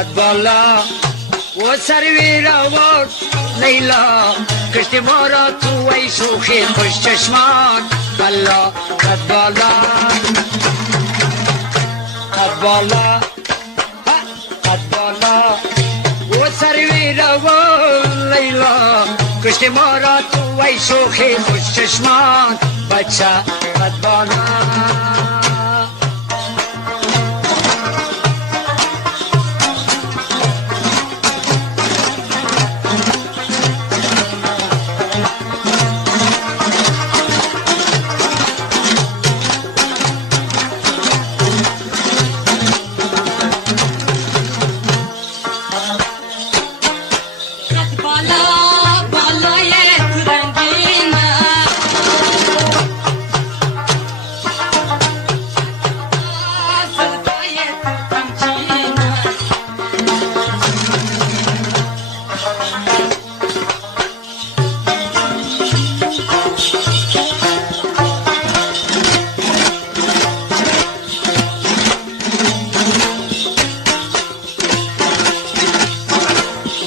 قد بالا و سروی روان لیلا کشتی ما را تو ای شوخی خوش چشمان الله قد بالا قد بالا قد بالا و سروی روان لیلا کشتی ما را تو ای شوخی خوش چشمان بچه قد بالا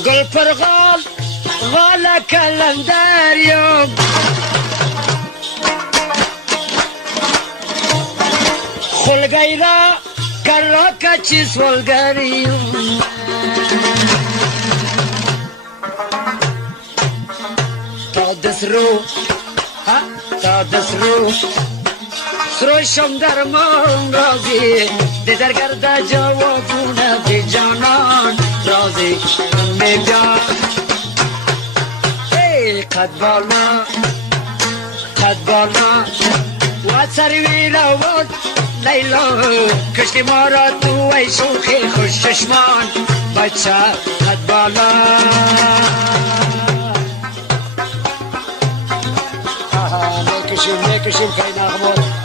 گل پر غال غال کلندریم خلگیرا کرا کچی سولگریم تا دست رو تا دست رو سروشم در من رازی دیدر گرده جوابونه دی جانان رازی میجان ای قد بالا و سروی روان لیلا کشتی ما را تو ای شوخی خوش چشمان بچه قد بالا میکشیم که این اغمار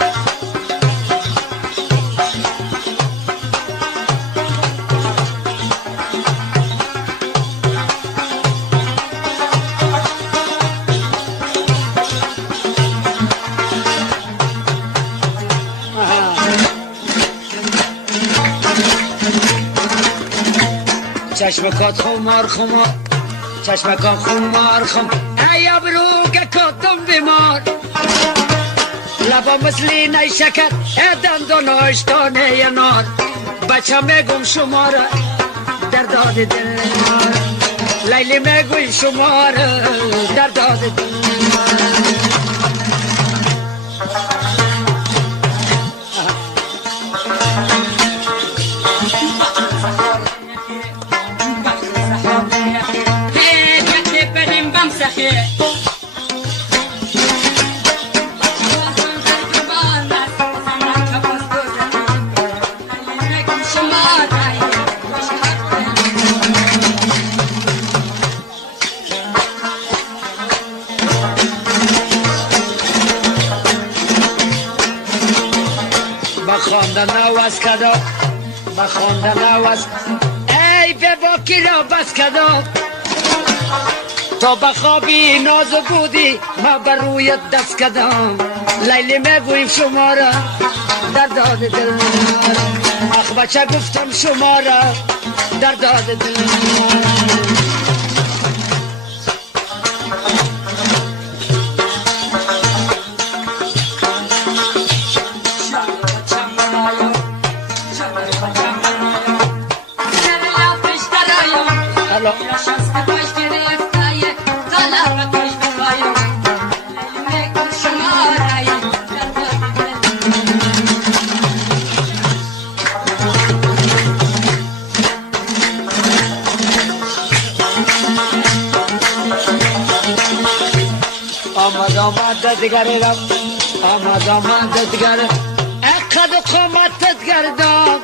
چشمکات خمار چشمکات خمار ای ابرو که کتم بیمار لبا مثلی نی شکر دندان آشتانه نار بچه میگم شما را در داد دل لیلی میگویم شما را در داد دل بخواندن نواز کدا بخواندن نواز ای به باکی را بس کدا تا بخوابی نازو بودی ما بر رویت دست کدام لیلی میگویم شما را در داد دل اخ بچه گفتم شما را در داد دل آمد دیگره رم آمد دیگره اقد و قامت گردم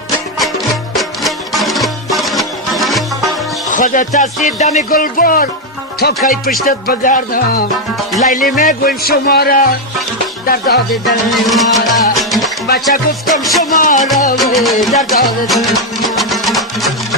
خودت هستی دم گلبار تا کی پشتت بگردم لیلی میگویم شما را در داد دل ما را بچه گفتم شما را در داد دل